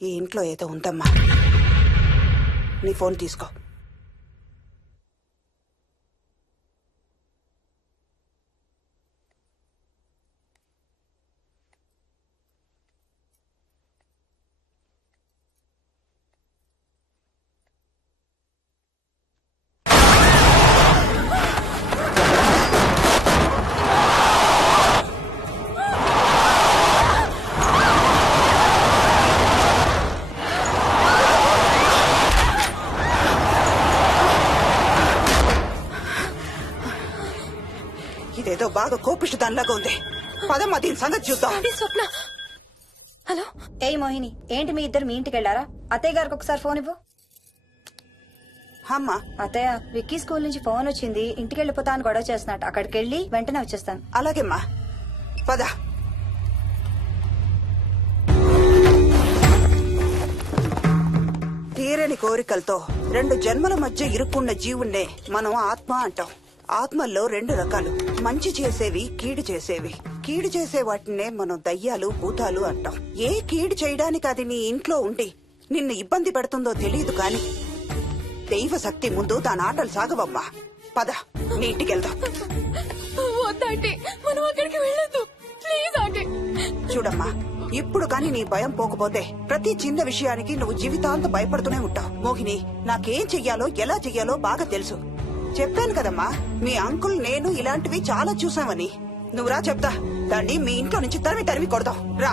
ఈ ఇంట్లో ఏదో ఉందమ్మా. నీ ఫోన్ తీసుకో. ఇదేదో బాగా కోపిష్టి దానిలాగా ఉంది. పదమ్మా దీని సంగతి చూద్దాం. స్వప్న. హలో. ఏ మోహిని, ఏంటి మీ ఇద్దరు మీ ఇంటికి వెళ్లారా? అత్తయ్య గారికి ఒకసారి ఫోన్ ఇవ్వు. అమ్మా. అత్తయ్య, విక్కీ స్కూల్ నుంచి ఫోన్ వచ్చింది, ఇంటికి వెళ్ళిపోతా అని గొడవ చేస్తున్నట్టు. అక్కడికి వెళ్ళి వెంటనే వచ్చేస్తాను. అలాగేమ్మా, పద. తీరని కోరికలతో 2 జన్మల మధ్య ఇరుక్కున్న జీవుణ్ణే మనం ఆత్మ అంటాం. ఆత్మల్లో 2 రకాలు, మంచి చేసేవి, కీడు చేసేవి. కీడు చేసే వాటినే మనం దయ్యాలు, భూతాలు అంటాం. ఏ కీడు చేయడానికి అది నీ ఇంట్లో ఉండి నిన్ను ఇబ్బంది పెడుతుందో తెలియదు కాని దైవ శక్తి ముందు దాని ఆటలు సాగవమ్మా. పద, నీ ఇంటికి వెళ్దాం. వద్దంటే మనం అక్కడికి వెళ్ళొద్దు, ప్లీజ్ ఆంటీ. చూడమ్మా, ఇప్పుడు కాని నీ భయం పోకపోతే ప్రతి చిన్న విషయానికి నువ్వు జీవితాంతం భయపడుతూనే ఉంటావు. మోహిని, నాకేం చెయ్యాలో ఎలా చెయ్యాలో బాగా తెలుసు. చెప్పాను కదమ్మా, మీ అంకుల్ నేను ఇలాంటివి చాలా చూసామని. నువ్వు రా చెప్తా. దాన్ని మీ ఇంట్లో నుంచి తరిమి కొడదాం. రా.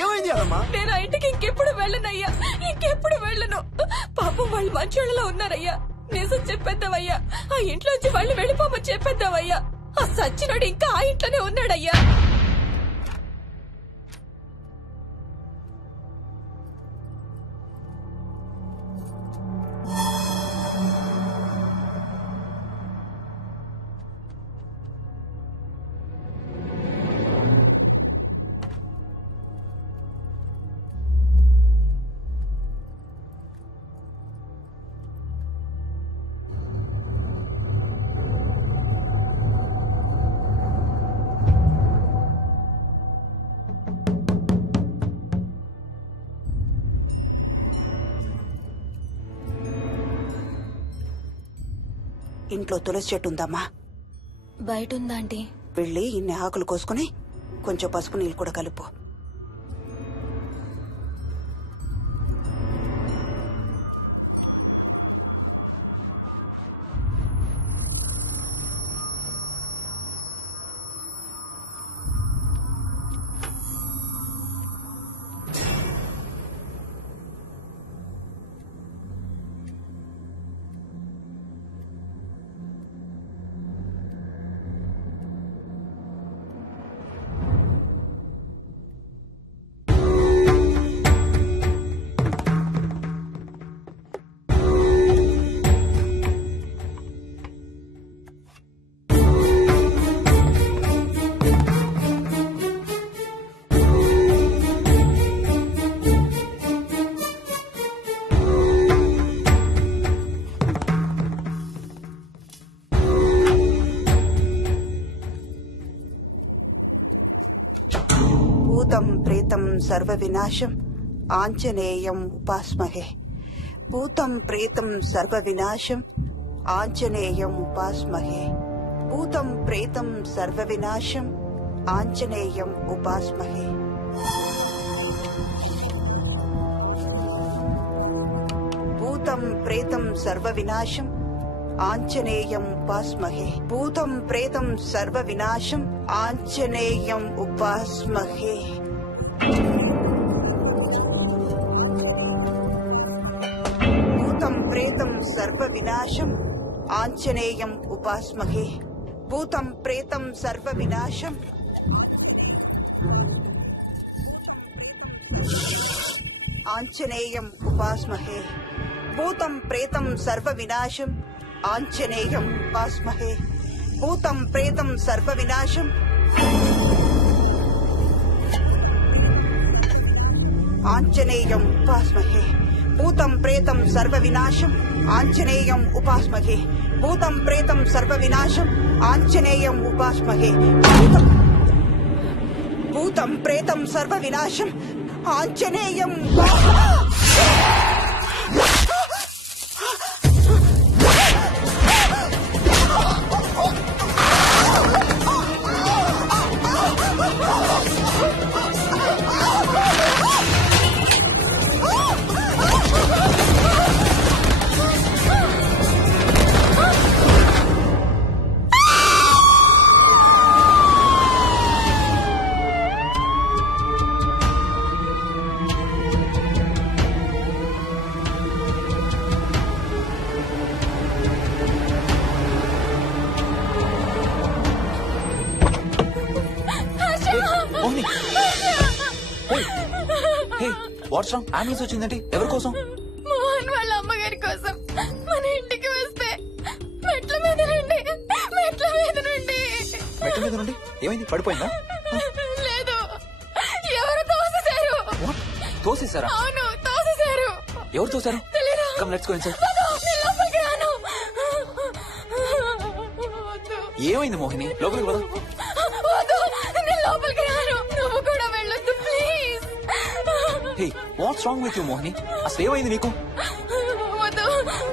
ఏమైంది యాదమ్మా? నేను ఆ ఇంటికి ఇంకెప్పుడు వెళ్ళనయ్యా, ఇంకెప్పుడు వెళ్ళను. పాపం వాళ్ళు మంచోళ్ళలో ఉన్నారయ్యా. నిజం చెప్పేద్దామయ్యా, ఆ ఇంట్లోంచి వాళ్ళు వెళ్ళిపోమని చెప్పేద్దామయ్యా. ఆ సచ్చినోడు ఇంకా ఆ ఇంట్లోనే ఉన్నాడయ్యా. ఇంట్లో తులసి చెట్టు ఉందమ్మా. బయట ఉందా ఆంటీ? వెళ్ళి ఇన్ని ఆకులు కోసుకుని కొంచెం పసుపు నీళ్ళు కూడా కలుపు. భూతం ప్రేతం సర్వ వినాశం ఆంజనేయం ఉపాస్మహే. భూతం ప్రేతం సర్వ వినాశం ఆంజనేయం ఉపాస్మహే. భూతం ప్రేతం సర్వ వినాశం ఆంజనేయం ఉపాస్మహే. భూతం ప్రేతం సర్వ వినాశం ఆంజనేయం ఉపాస్మహే. భూతం ప్రేతం సర్వ వినాశం ఆంజనేయం ఉపాస్మహే. భూతం ప్రేతం సర్వ వినాశం ఆంజనేయం ఉపాస్మహే. భూతం ప్రేతం సర్వ వినాశం ఆంజనేయం ఉపాస్మహే. భూతం ప్రేతం సర్వ వినాశం ఆంజనేయం ఉపాస్మహే. భూతం ప్రేతం సర్వ వినాశం ఆంజనేయం ఉపాస్మహే. భూతం ప్రేతం సర్వ వినాశం ఆంజనేయం ఉపాస్మహే. భూతం ప్రేతం సర్వ వినాశం ఆంజనేయం ఉపాస్మహే భూతం ప్రేతం సర్వ వినాశం Anjaneyam Mohini what's wrong? Ambulance వచ్చిందండి. ఎవరి కోసం? మోహన్ వాళ్ళ అమ్మగారి కోసం. మన ఇంటికి వస్తే మెట్ల మీద నుండి మెట్ల మీద నుండి ఏమైంది? పడిపోయిందా? లేదు, ఎవరు తోసేశారు. వాట్? తోసేశారా? అవును, తోసేశారు. ఎవరు తోసారు? తెలీదు. Come let's go inside. నేను లోపలికి రాను. వద్దు. ఏమైంది మోహిని? లోపలికి పద. వద్దు, నేను లోపలికి రాను. నువ్వు కూడా వెళ్ళొద్దు please. Hey what's wrong with you Mohini? అసలు ఏమైంది నీకు? వద్దు,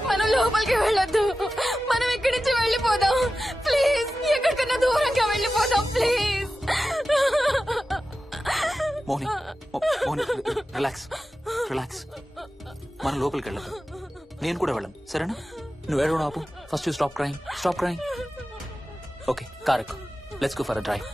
మనం లోపలికి వెళ్ళొద్దు. మనం ఇక్కడి నుంచి వెళ్ళిపోదాం ప్లీజ్. ఎక్కడికన్నా దూరంగా వెళ్ళిపోదాం please. Mohini Mohini relax relax. మనం లోపలికి వెళ్ళదు. నేను కూడా వెళ్ళను, సరేనా? నువ్వు ఏడవడం ఆపు. First you stop crying. Stop crying. Okay, car ఎక్కు. Let's go for a drive.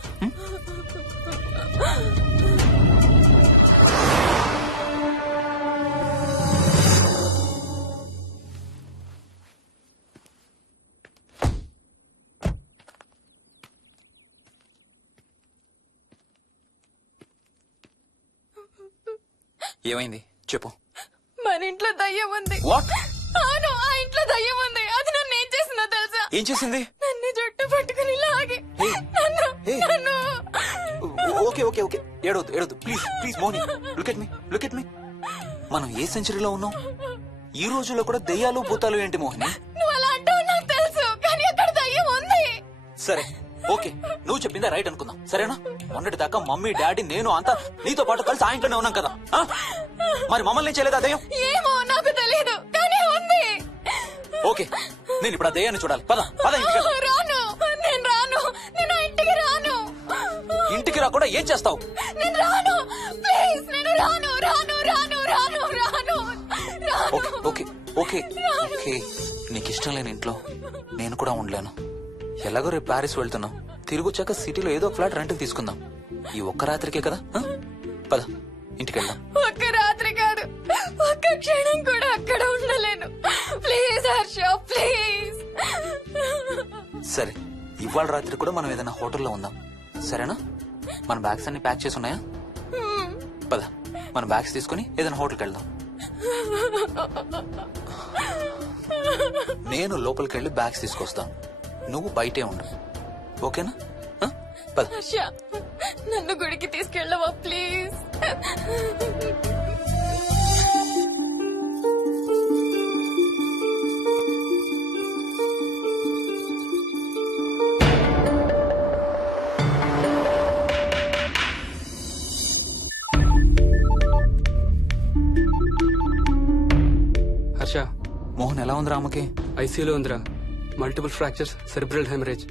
ఏమైంది చెప్పు. మన ఇంట్లో దయ్యం ఉంది. వాట్? అవును, ఆ ఇంట్లో దయ్యం ఉంది. అది నన్ను ఏం చేసిందో తెలుసా? ఏం చేసింది? నన్ను జుట్టు పట్టుకుని లాగి Hey. నన్ను Hey. నన్ను ఓకే ఓకే ఓకే, ఏడవద్దు ఏడవద్దు please please Mohini. Look at me. మనం ఏ సెంచరీలో ఉన్నాం? ఈ రోజుల్లో కూడా దెయ్యాలు భూతాలు ఏంటి మోహిని? నువ్వు అలా అంటావు నాకు తెలుసు, కానీ అక్కడ దయ్యం ఉంది. సరే ఓకే, నువ్వు చెప్పిందా రైట్ అనుకుందాం, సరేనా? మొన్నటి దాకా మమ్మీ డాడీ నేను అంతా నీతో పాటు కలిసి ఆ ఇంట్లోనే ఉన్నాం కదా. ఆ? మరి మమ్మల్ని చేయలేదా దయ్యం? ఏమో నాకు తెలియదు, కానీ ఉంది. ఓకే, నేను ఇప్పుడు ఆ దయ్యాన్ని చూడాలి. పద పద ఇంటికి వెళ్దాం. రాను, నేను రాను. నేను ఆ ఇంటికి రాను. ఇంటికి రాకుండా ఏం చేస్తావు? నేను రాను ప్లీజ్. నేను రాను రాను రాను రాను రాను రాను. ఓకే ఓకే ఓకే, నీకు ఇష్టం లేని ఇంట్లో నేను కూడా ఉండలేను. ఎలాగో రేపు ప్యారిస్ వెళ్తున్నాం. తిరిగి వచ్చాక సిటీలో ఏదో ఫ్లాట్ రెంట్కి తీసుకుందాం. ఈ ఒక్క రాత్రికే కదా. ఆ? పద ఇంటికి వెళ్దాం. ఒక్క రాత్రి కాదు, ఒక్క క్షణం కూడా అక్కడ ఉండలేను. Please Harsha please. సరే, ఇవాళ రాత్రి కూడా మనం ఏదైనా హోటల్లో ఉందాం, సరేనా? మన బ్యాగ్స్ అన్ని ప్యాక్ చేసి ఉన్నాయా? పద మన బ్యాగ్స్ తీసుకుని ఏదైనా హోటల్కి వెళ్దాం. నేను లోపలికి వెళ్ళి బ్యాగ్స్ తీసుకొస్తాను, నువ్వు బయటే ఉండు, ఓకేనా? ఆ? పద. హర్ష, నన్ను గుడికి తీసుకెళ్ళవా ప్లీజ్? హర్ష, మోహన్ ఎలా ఉంది రామకి? ఐసీయూలో ఉందిరా. Multiple fractures, cerebral haemorrhage.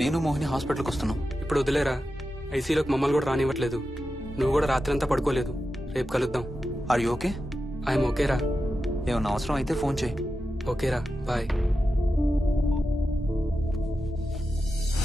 నేను మోహిని హాస్పిటల్కి వస్తున్నాం. ఇప్పుడు వదిలేరా, ఐసీయూలోకి మమ్మల్ని కూడా రానివ్వట్లేదు. నువ్వు కూడా రాత్రంతా పడుకోలేదు. రేపు కలుద్దాం. Are you okay? ఐఎమ్ ఓకేరా. ఏమన్నా అవసరం అయితే ఫోన్ చేయి. ఓకేరా, బాయ్.